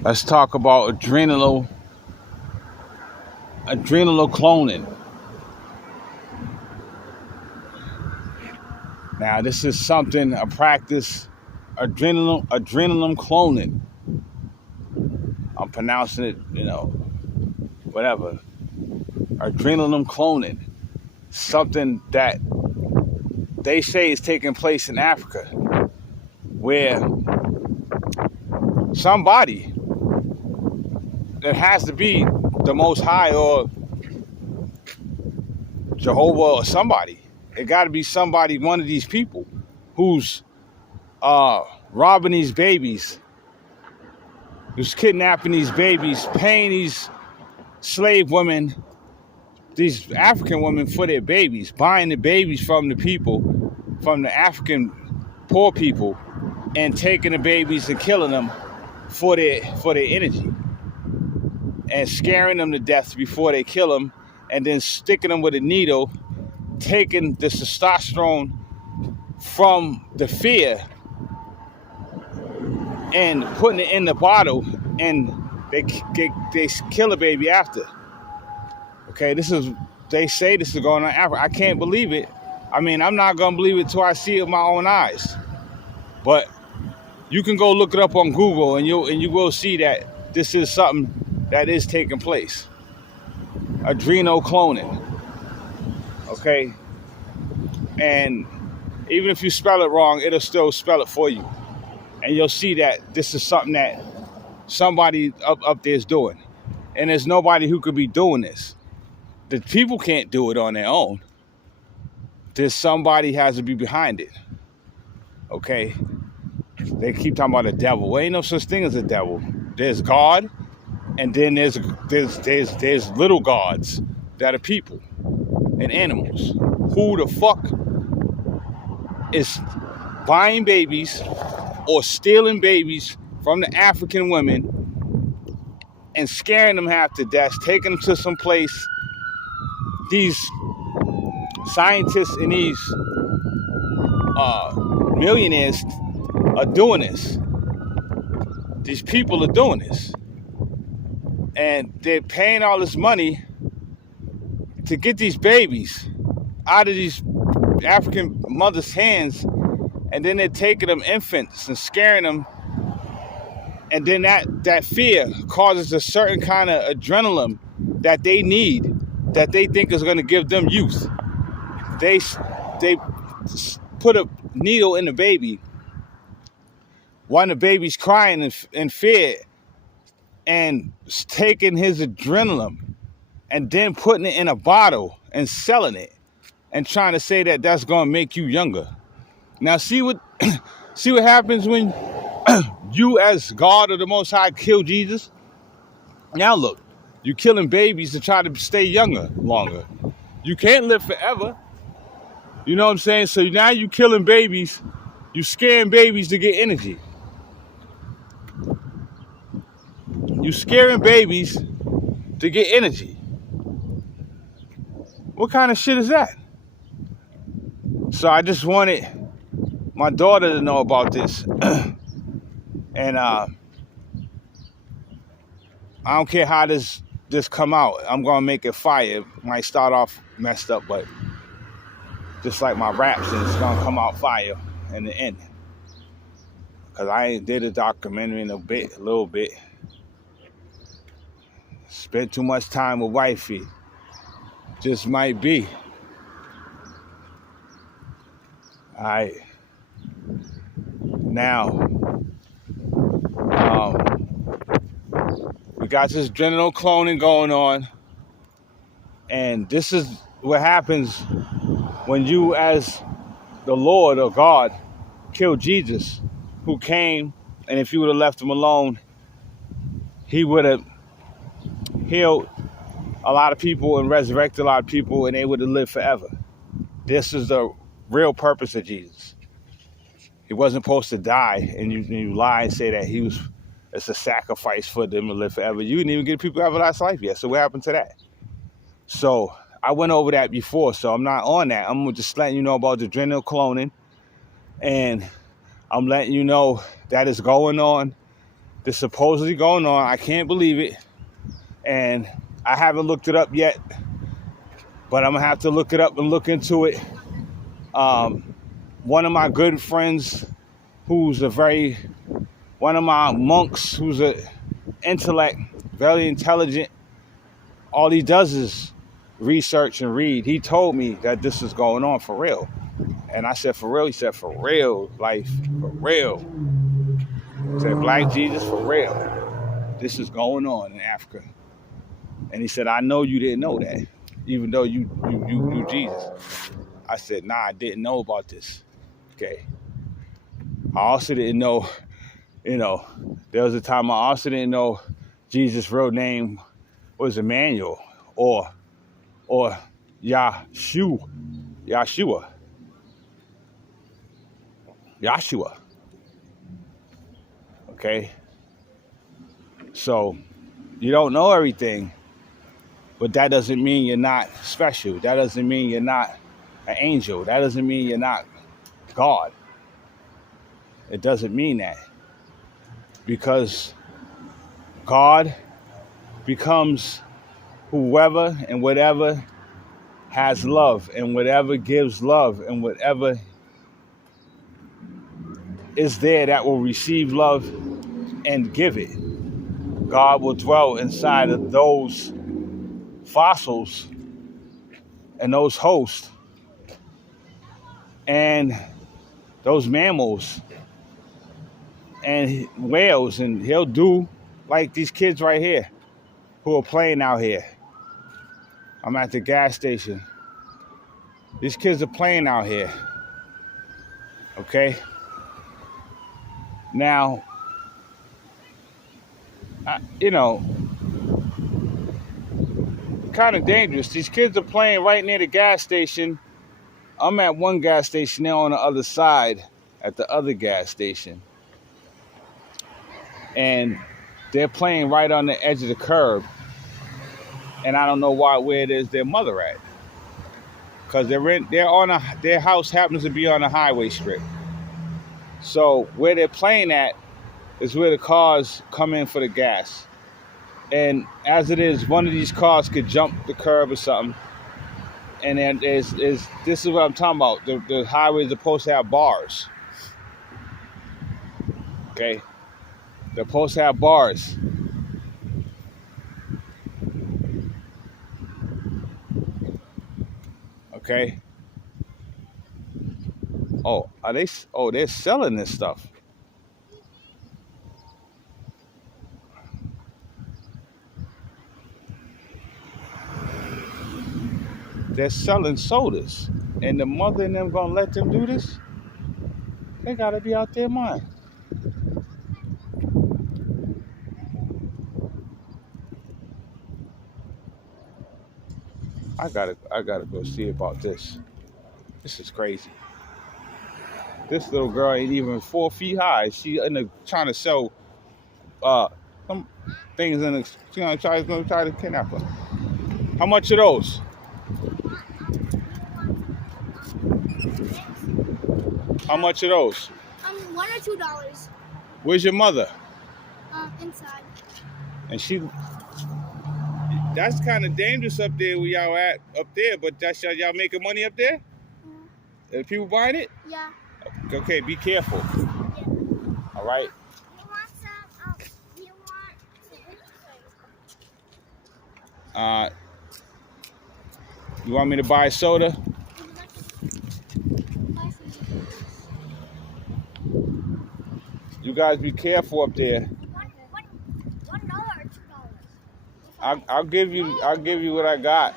Let's talk about adrenal cloning. Now, this is something, a practice, adrenaline cloning. I'm pronouncing it, whatever. Adrenaline cloning. Something that they say is taking place in Africa, where somebody that has to be the Most High or Jehovah or somebody. It got to be somebody, one of these people, who's robbing these babies, who's kidnapping these babies, paying these slave women, these African women for their babies, buying the babies from the people, from the African poor people, and taking the babies and killing them for their energy, and scaring them to death before they kill them, and then sticking them with a needle, taking the testosterone from the fear and putting it in the bottle, and they kill a baby after. Okay, they say this is going on in Africa. I can't believe it. I mean, I'm not gonna believe it till I see it with my own eyes. But you can go look it up on Google, and you will see that this is something that is taking place. Adrenal cloning. Okay, and even if you spell it wrong, it'll still spell it for you, and you'll see that this is something that somebody up there is doing, and there's nobody who could be doing this. The people can't do it on their own. There's somebody has to be behind it. Okay, they keep talking about the devil. Well, ain't no such thing as a devil. There's God, and then there's little gods that are people and animals. Who the fuck is buying babies or stealing babies from the African women and scaring them half to death, taking them to some place? These scientists and these millionaires are doing this. These people are doing this. And they're paying all this money to get these babies out of these African mothers' hands, and then they're taking them infants and scaring them, and then that fear causes a certain kind of adrenaline that they need, that they think is going to give them youth. They put a needle in the baby when the baby's crying in fear, and taking his adrenaline and then putting it in a bottle and selling it and trying to say that that's going to make you younger. Now see what happens when you as God or the Most High kill Jesus. Now look, you're killing babies to try to stay longer. You can't live forever. You know what I'm saying? So now you killing babies, you scaring babies to get energy. You scaring babies to get energy. What kind of shit is that? So I just wanted my daughter to know about this. And I don't care how this come out. I'm gonna make it fire. It might start off messed up, but just like my raps, it's gonna come out fire in the end. Cause I did a documentary in a little bit. Spent too much time with wifey. Just might be. Alright. Now, we got this adrenal cloning going on, and this is what happens when you, as the Lord or God, kill Jesus, who came, and if you would have left him alone, he would have healed a lot of people and resurrected a lot of people, and they would have lived forever. This is the real purpose of Jesus. He wasn't supposed to die, and you lie and say that it's a sacrifice for them to live forever. You didn't even get people everlasting life yet, so what happened to that? So I went over that before, so I'm not on that. I'm just letting you know about the adrenal cloning, and I'm letting you know that it's going on, This supposedly going on. I can't believe it. And I haven't looked it up yet, but I'm going to have to look it up and look into it. One of my good friends, one of my monks, who's an intellect, very intelligent, all he does is research and read. He told me that this is going on for real. And I said, for real? He said, for real, life, for real. He said, Black Jesus, for real. This is going on in Africa. And he said, I know you didn't know that, even though you Jesus. I said, nah, I didn't know about this. Okay. I also didn't know, there was a time I also didn't know Jesus' real name was Emmanuel or Yahshua. Okay? So, you don't know everything, but that doesn't mean you're not special. That doesn't mean you're not an angel. That doesn't mean you're not God. It doesn't mean that. Because God becomes whoever and whatever has love, and whatever gives love, and whatever is there that will receive love and give it. God will dwell inside of those fossils and those hosts and those mammals and whales, and he'll do like these kids right here who are playing out here. I'm at the gas station. These kids are playing out here. Okay? Now, kind of dangerous. These kids are playing right near the gas station. I'm at one gas station, they're on the other side at the other gas station. And they're playing right on the edge of the curb. And I don't know where it is their mother at. Because their house happens to be on a highway strip. So where they're playing at is where the cars come in for the gas. And as it is, one of these cars could jump the curb or something. And then this is what I'm talking about. The highway is supposed to have bars. Okay? They're supposed to have bars. Okay? They're selling this stuff. They're selling sodas. And the mother and them gonna let them do this? They gotta be out their mind. I gotta go see about this. This is crazy. This little girl ain't even 4 feet high. She trying to sell some things in the. She gonna try to kidnap her. How much are those? How much are those? $1 or $2. Where's your mother? Inside. And that's kind of dangerous up there where y'all at up there, but that's y'all making money up there? Are people buying it? Yeah. Okay, be careful. Yeah. All right. You want me to buy soda? You guys be careful up there. $1 or $2? I'll give you what I got.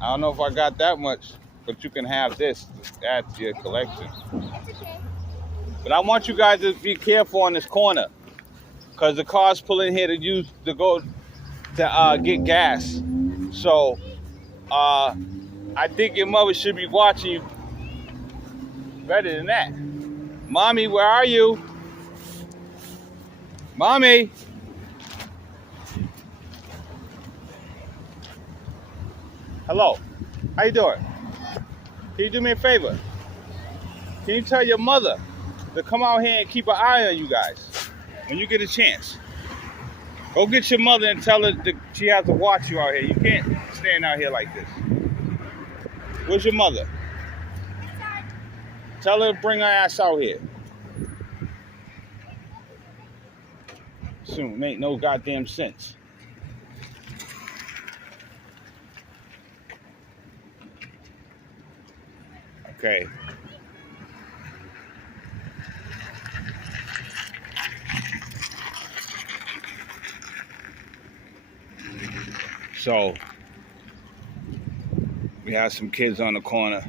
I don't know if I got that much, but you can have this to add to your collection. It's okay. But I want you guys to be careful on this corner, because the cars pull in here to go to get gas. So I think your mother should be watching you better than that. Mommy, where are you? Mommy. Hello. How you doing? Can you do me a favor? Can you tell your mother to come out here and keep an eye on you guys? When you get a chance. Go get your mother and tell her that she has to watch you out here. You can't stand out here like this. Where's your mother? Tell her to bring her ass out here. Soon. Ain't no goddamn sense. Okay. So, we have some kids on the corner.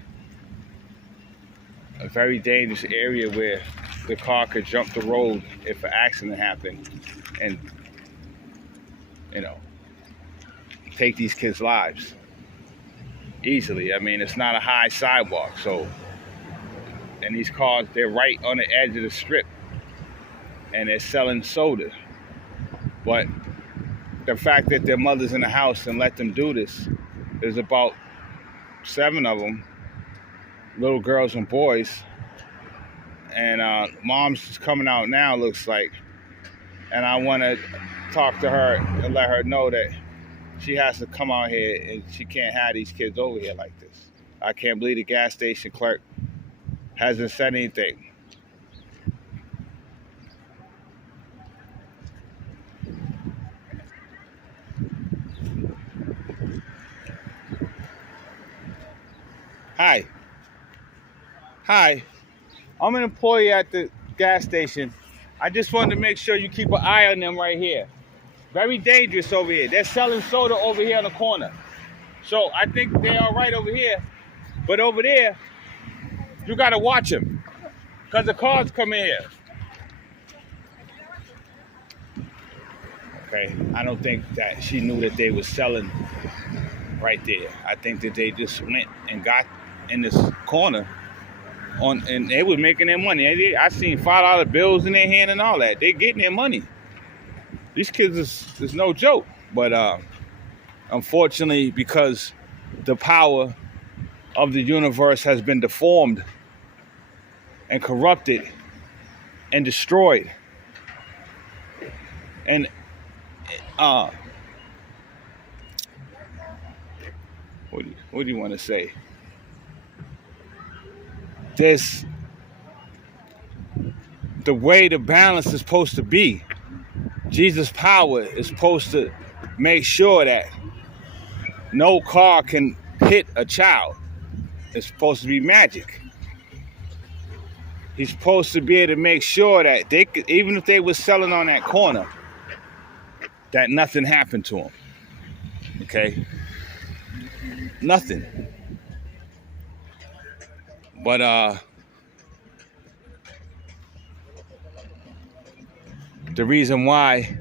A very dangerous area where the car could jump the road if an accident happened and, you know, take these kids' lives easily. I mean, it's not a high sidewalk, so, and these cars, they're right on the edge of the strip and they're selling soda. But the fact that their mother's in the house and let them do this, there's about 7 of them, little girls and boys, and mom's coming out now, looks like, and I want to talk to her and let her know that she has to come out here and she can't have these kids over here like this. I can't believe the gas station clerk hasn't said anything. Hi. Hi. I'm an employee at the gas station. I just wanted to make sure you keep an eye on them right here. Very dangerous over here. They're selling soda over here on the corner. So I think they're all right over here. But over there, you got to watch them. Because the cars come in here. Okay. I don't think that she knew that they were selling right there. I think that they just went and got in this corner and they was making their money. I seen $5 bills in their hand and all that. They getting their money. These kids is no joke. But unfortunately, because the power of the universe has been deformed and corrupted and destroyed, and what do you want to say? There's the way the balance is supposed to be. Jesus' power is supposed to make sure that no car can hit a child. It's supposed to be magic. He's supposed to be able to make sure that they could, even if they were selling on that corner, that nothing happened to them. Okay? Nothing. But the reason why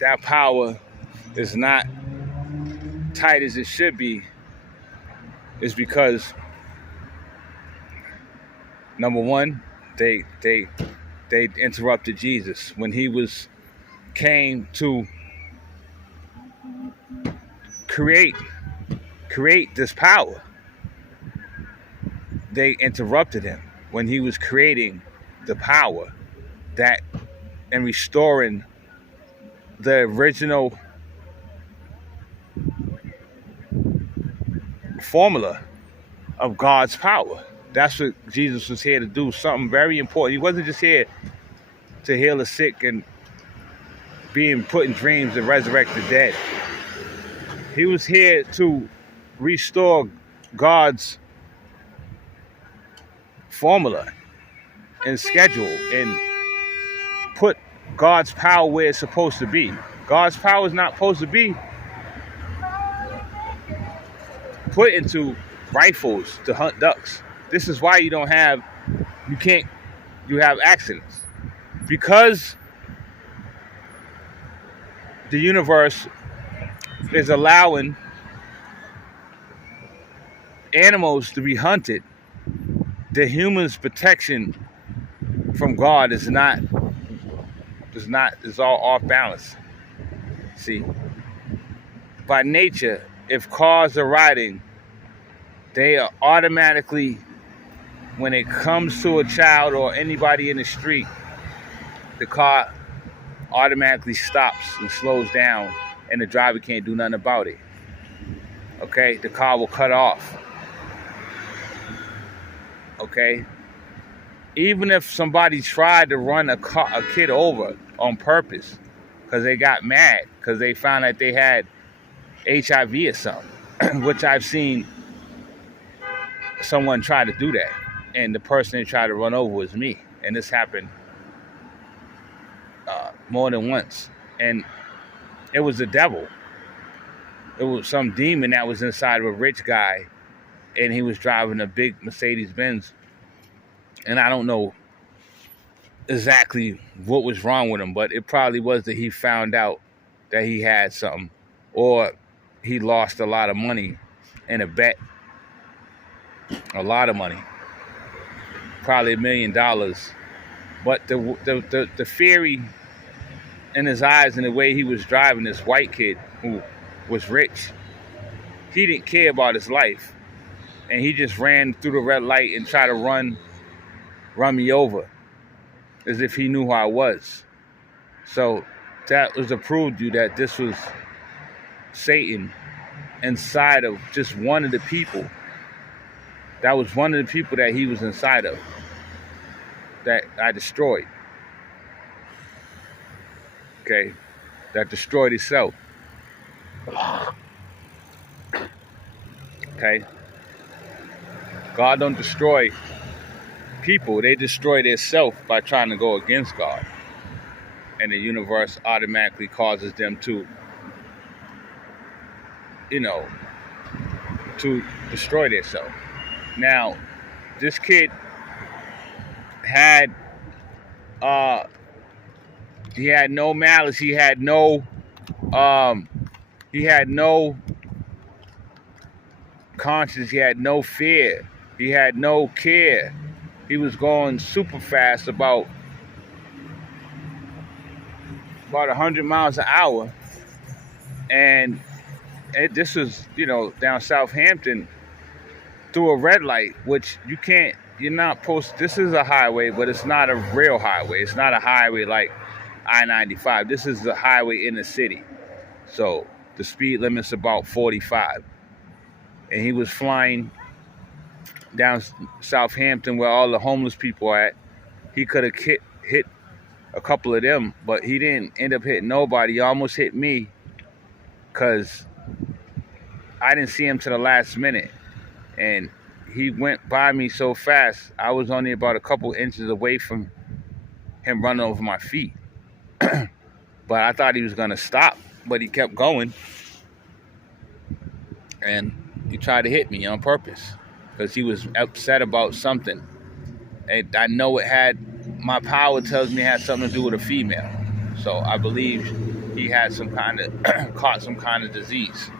that power is not tight as it should be is because, number one, they interrupted Jesus when he came to create this power. They interrupted him when he was creating the power that and restoring the original formula of God's power. That's what Jesus was here to do, something very important. He wasn't just here to heal the sick and being put in dreams and resurrect the dead. He was here to restore God's formula and schedule and put God's power where it's supposed to be. God's power is not supposed to be put into rifles to hunt ducks. This is why you have accidents. Because the universe is allowing animals to be hunted, the human's protection from God is all off balance. See, by nature, if cars are riding, they are automatically, when it comes to a child or anybody in the street, the car automatically stops and slows down, and the driver can't do nothing about it. Okay, the car will cut off. Okay, even if somebody tried to run a kid over on purpose because they got mad because they found that they had HIV or something, which I've seen someone try to do that, and the person they tried to run over was me, and this happened more than once, and it was the devil. It was some demon that was inside of a rich guy, and he was driving a big Mercedes Benz, and I don't know exactly what was wrong with him, but it probably was that he found out that he had something, or he lost a lot of money in a bet, a lot of money, probably $1 million. But the fury in his eyes and the way he was driving, this white kid who was rich, he didn't care about his life, and he just ran through the red light and tried to run me over as if he knew who I was. So that was to prove to you that this was Satan inside of just one of the people. That was one of the people that he was inside of that I destroyed. Okay, that destroyed itself. Okay, God don't destroy people, they destroy themselves by trying to go against God, and the universe automatically causes them to, to destroy themselves. Now, this kid had he had no malice, he had no conscience, he had no fear, he had no care. He was going super fast, about 100 miles an hour, and this was, down Southampton, through a red light, which you're not supposed. This is a highway, but it's not a real highway. It's not a highway like I-95. This is the highway in the city, so the speed limit's about 45, and he was flying down Southampton where all the homeless people are at. He could have hit a couple of them, but he didn't end up hitting nobody. He almost hit me because I didn't see him to the last minute, and he went by me so fast. I was only about a couple inches away from him running over my feet. But I thought he was gonna stop, but he kept going, and he tried to hit me on purpose because he was upset about something. And I know my power tells me it had something to do with a female. So I believe he had caught some kind of disease.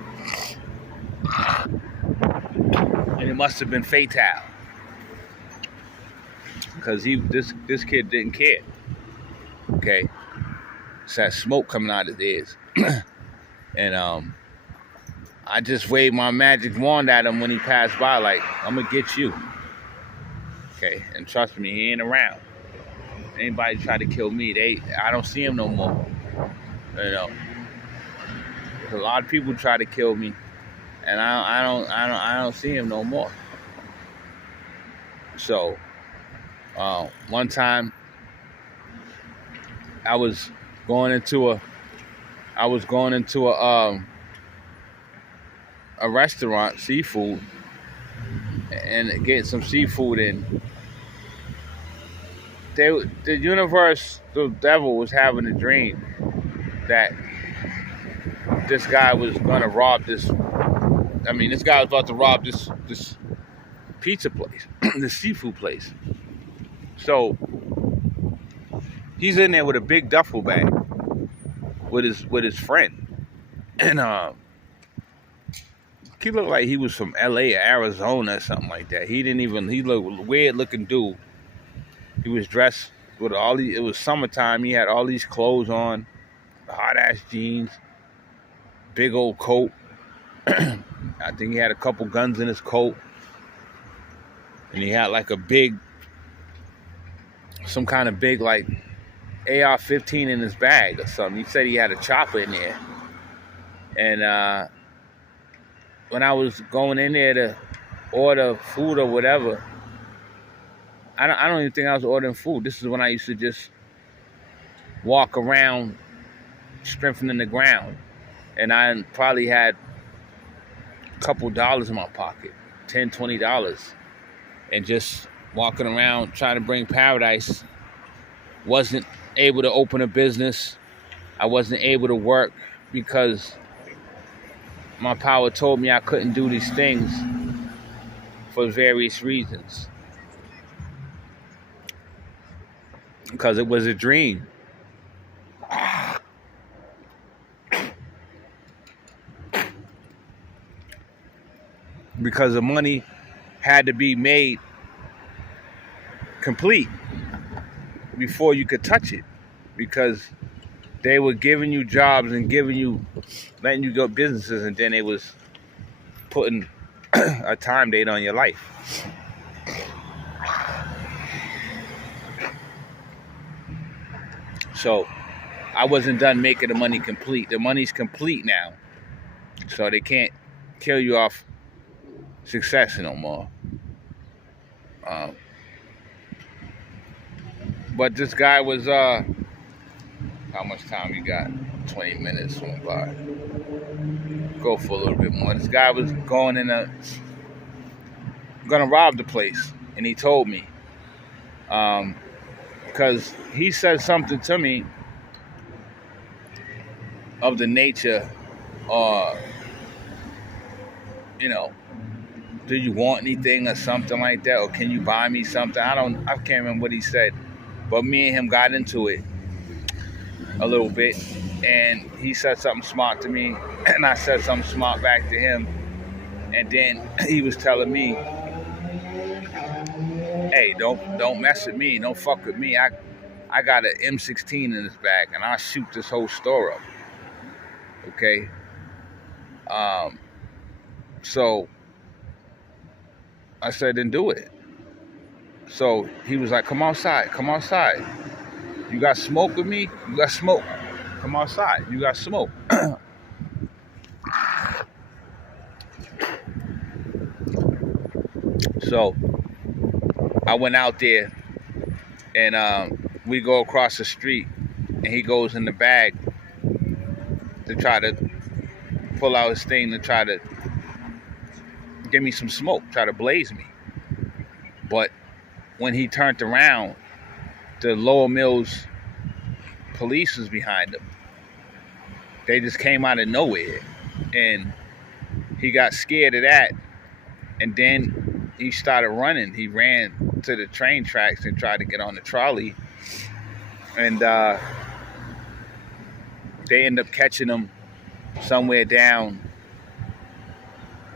And it must have been fatal. Because this kid didn't care. Okay? It's that smoke coming out of his ears. And I just waved my magic wand at him when he passed by, like, I'm gonna get you. Okay, and trust me, he ain't around. Anybody try to kill me, I don't see him no more. A lot of people try to kill me, and I don't see him no more. So, one time, I was going into a restaurant, seafood, and getting some seafood in. The universe, the devil, was having a dream that this guy was gonna rob this. This guy was about to rob this pizza place, this seafood place. So he's in there with a big duffel bag with his friend, and he looked like he was from LA or Arizona or something like that. He looked weird looking dude. He was dressed with it was summertime. He had all these clothes on, hot ass jeans, big old coat. I think he had a couple guns in his coat. And he had like some kind of big, like, AR-15 in his bag or something. He said he had a chopper in there. And when I was going in there to order food or whatever, I don't even think I was ordering food. This is when I used to just walk around strengthening the ground. And I probably had a couple dollars in my pocket, $10, $20, and just walking around trying to bring paradise. Wasn't able to open a business. I wasn't able to work because my power told me I couldn't do these things for various reasons. Because it was a dream. Because the money had to be made complete before you could touch it. Because they were giving you jobs and letting you go businesses, and then they was putting a time date on your life. So I wasn't done making the money complete. The money's complete now. So they can't kill you off success no more. But this guy was, how much time you got? 20 minutes went by. Go for a little bit more. This guy was gonna rob the place, and he told me. Because he said something to me of the nature, do you want anything or something like that, or can you buy me something? I can't remember what he said, but me and him got into it a little bit, and he said something smart to me, and I said something smart back to him, and then he was telling me, hey, don't mess with me, don't fuck with me. I got an M16 in this bag, and I'll shoot this whole store up. Okay? So I said, then do it. So he was like, come outside. You got smoke with me? You got smoke. Come outside. You got smoke. So I went out there, and we go across the street, and he goes in the bag to try to pull out his thing to try to give me some smoke, try to blaze me. But when he turned around, the Lower Mills police was behind him. They just came out of nowhere, and he got scared of that, and then he started running. He ran to the train tracks and tried to get on the trolley, and they ended up catching him somewhere down,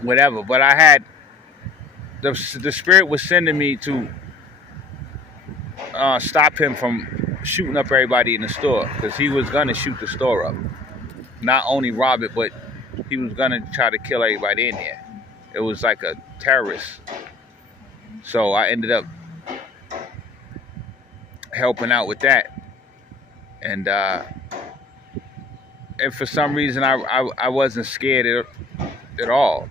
whatever. But I had the spirit was sending me to stop him from shooting up everybody in the store, because he was gonna shoot the store up, not only rob it, but he was gonna try to kill everybody in there. It was like a terrorist. So I ended up helping out with that, and for some reason I wasn't scared at all.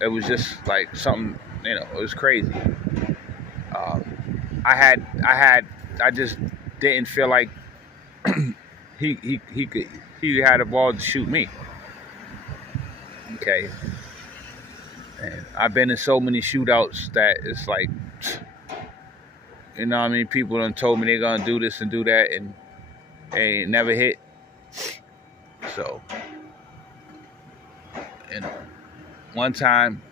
It was just like something, it was crazy. I just didn't feel like he had a ball to shoot me. Okay. And I've been in so many shootouts that it's like, people done told me they're gonna do this and do that, and they ain't never hit. So, one time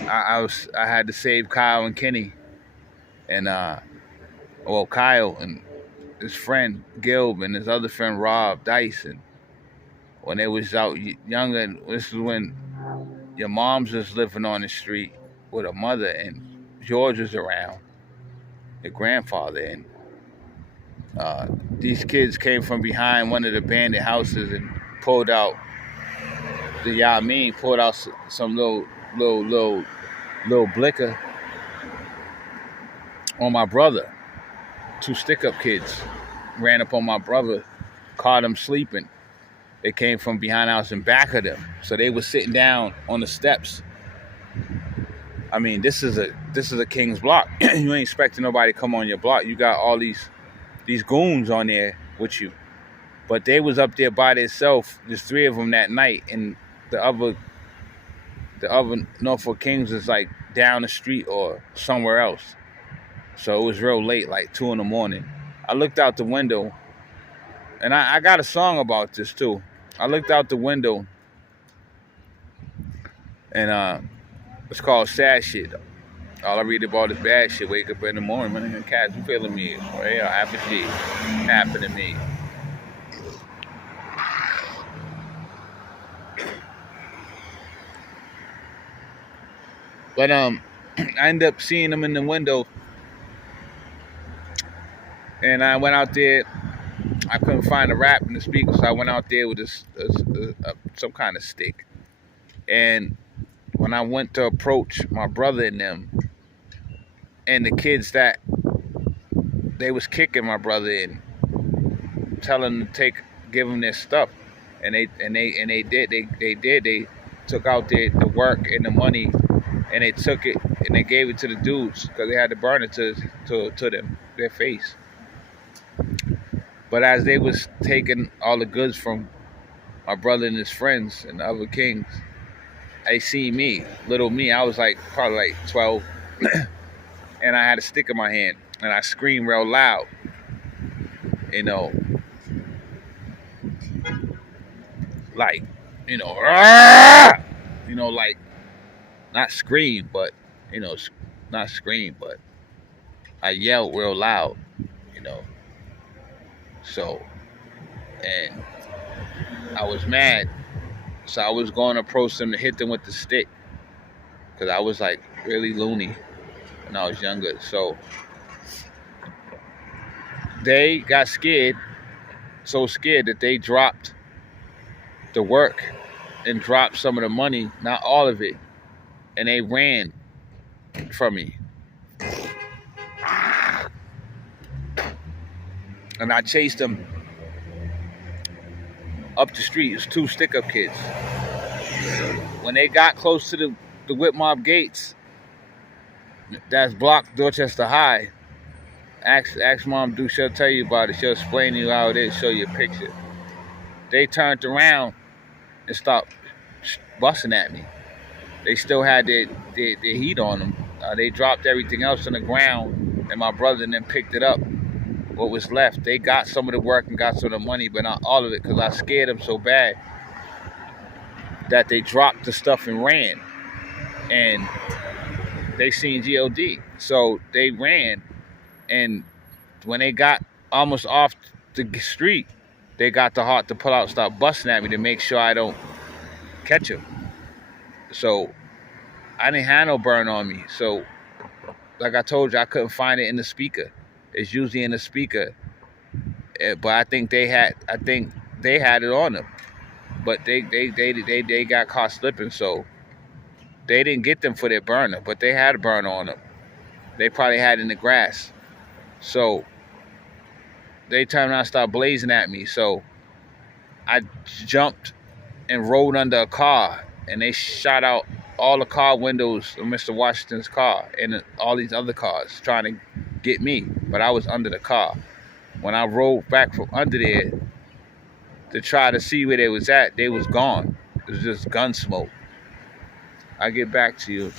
I had to save Kyle and Kenny, and Kyle and his friend Gilb and his other friend Rob Dice, and when they was out younger, this is when your mom's was living on the street with her mother, and George was around, your grandfather, and these kids came from behind one of the abandoned houses and pulled out pulled out some little blicker on my brother, 2 stick-up kids, ran up on my brother, caught him sleeping. They came from behind the house and back of them. So they were sitting down on the steps. I mean, this is a King's block. You ain't expecting nobody to come on your block. You got all these goons on there with you. But they was up there by themselves. There's 3 of them that night, and the other Norfolk Kings is like down the street or somewhere else. So it was real late, like 2 in the morning. I looked out the window, and I got a song about this too. I looked out the window, and it's called Sad Shit. All I read about is bad shit. Wake up in the morning, man, cats, you feeling me? Well, yeah, apathy happened to me. But I ended up seeing them in the window, and I went out there. I couldn't find a rap in the speaker, so I went out there with some kind of stick. And when I went to approach my brother and them, and the kids that they was kicking my brother in, telling them to give them their stuff, and they did. They took out the work and the money, and they took it and they gave it to the dudes because they had to burn it to them, their face. But as they was taking all the goods from my brother and his friends and the other kings, they seen me, little me. I was like probably like 12, and I had a stick in my hand, and I screamed real loud, like, like not scream, but not scream, but I yelled real loud, So, and I was mad. So I was going to approach them to hit them with the stick. Because I was like really loony when I was younger. So they got scared. So scared that they dropped the work and dropped some of the money, not all of it. And they ran from me. And I chased them up the street. It was 2 stick-up kids. When they got close to the Whip Mob gates, that's blocked Dorchester High, ask Mom, she'll tell you about it. She'll explain to you how it is, show you a picture. They turned around and stopped busting at me. They still had their heat on them. They dropped everything else on the ground, and my brother and them picked it up. What was left, they got some of the work and got some of the money, but not all of it, because I scared them so bad that they dropped the stuff and ran. And they seen G.O.D. So they ran, and when they got almost off the street, they got the heart to pull out and start busting at me to make sure I don't catch them. So I didn't have no burn on me. So like I told you, I couldn't find it in the speaker. It's usually in the speaker, but I think they had it on them, but they got caught slipping, so they didn't get them for their burner, but they had a burner on them. They probably had it in the grass, so they turned around and started blazing at me. So I jumped and rolled under a car, and they shot out all the car windows of Mr. Washington's car and all these other cars trying to get me, but I was under the car. When I rolled back from under there to try to see where they was at, they was gone. It was just gun smoke. I'll get back to you.